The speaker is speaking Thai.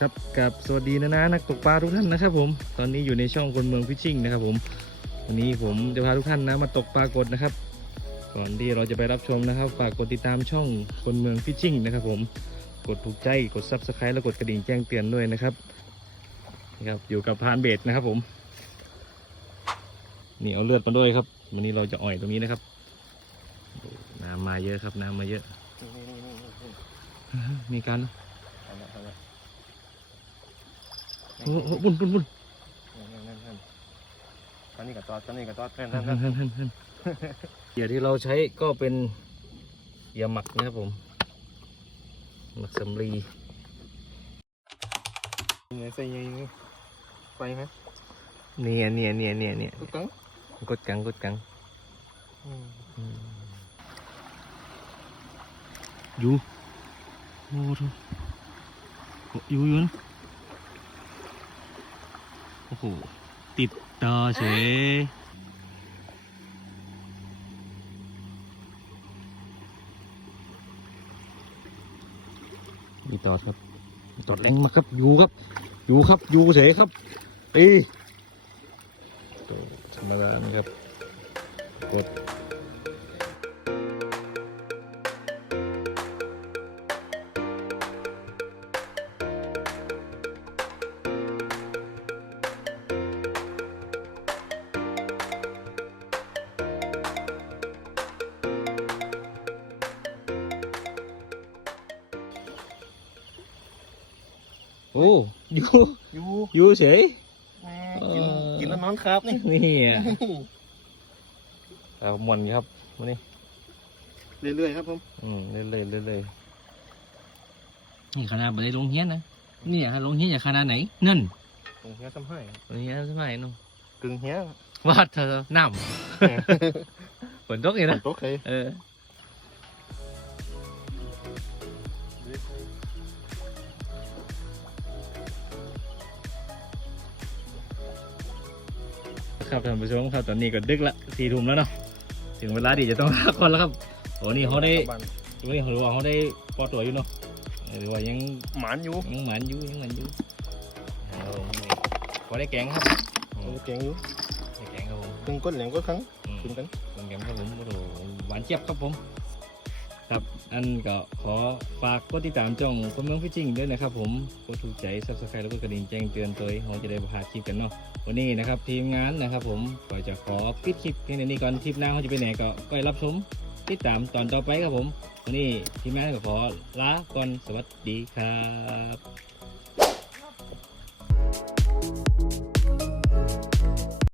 ครับกับสวัสดีนะนะนักตกปลาทุกท่านนะครับผมตอนนี้อยู่ในช่องคนเมืองฟิชชิ่งนะครับผมวันนี้ผมจะพาทุกท่านนะมาตกปลากดนะครับ ก่อนที่เราจะไปรับชมนะครับฝากกดติดตามช่องคนเมืองฟิชชิ่งนะครับผมกดถูกใจกดซับสไครต์แล้วกดกระดิ่งแจ้งเตือนด้วยนะครับนี่ครับอยู่กับพรานเบสนะครับผมนี่เอาเลือดมาด้วยครับ วันนี้เราจะอ่อยตรงนี้นะครับโอ้น้ำมาเยอะครับน้ำมาเยอะนี่นี่นี่นี่นี่มีการ เอาละเอาละ โอ้โหบุญบุญบุญนั่นนั่นนั่นตอนนี้กับตอดตอนนี้กับตอดนั่นฮันั่นนฮันั่นนฮันฮันเหยื่อที่เราใช้ก็เป็นเหยื่อหมักนะครับผมหมักสำลียังไงใส่ยังไงไปไหมเนี่ยเนี่ยเนี่ยเนี่ยเนี่ยตุ๊กตังกดกังกดกังอืมอืมอยู่โอ้โหอยู่อยู่นะโอ้โห ติดต่อเฉยมีตอดครับมีตอดแรงมากครับ อยู่ครับ อยู่ครับ อยู่เฉยครับปีธรรมดาครับกด โอ้อยู่อยู่อยู่เฉยแม่กินกินแล้วนอนครับนี่นี่อะแต่มวนอยู่ครับวันนี้เรื่อยๆครับผมอืมเรื่อยๆเรื่อยนี่ขนาดไม่ได้ลงเฮียนนะนี่อยากให้ลงเฮียนอยากขนาดไหนนั่นตรงเฮียทำให้ๆวันนี้สมัยนู้นกึ่งเฮียว่าเธอน้ำฝนตกอยู่นะโต๊ะเคยเออ ครับท่านผู้ชมครับตอนนี้ก็ดึกละสี่ทุ่มแล้วเนาะถึงเวลาที่จะต้องพักผ่อนแล้วครับโอ้นี่เขาได้วันนี้เขารู้ว่าเขาได้ปอตัวอยู่เนาะเออหรือว่ายังหมานอยู่ยังหมันอยู่ยังหมันอยู่เอาพอได้แกงครับเก่งอยู่ได้แกงครับผมกึ่งก้นเหลียงก็ครั้งอืมกินกันแกงครับผมโอ้โหหวานเจี๊ยบครับผม ครับ อันก็ขอฝากกดติดตามจ่องคนเมืองฟิชชิ่งด้วยนะครับผมกดถูกใจซับสไครต์แล้วก็กระดิ่งแจ้งเตือนตัวเราจะได้พาคลิปกันเนาะวันนี้นะครับทีมงานนะครับผมก็จะขอปิดคลิปแค่นี้ก่อนทริปหน้าเขาจะไปไหนก็ก็รับชมติดตามตอนต่อไปครับผม วันนี้ทีมงานก็ขอลาก่อนสวัสดีครับ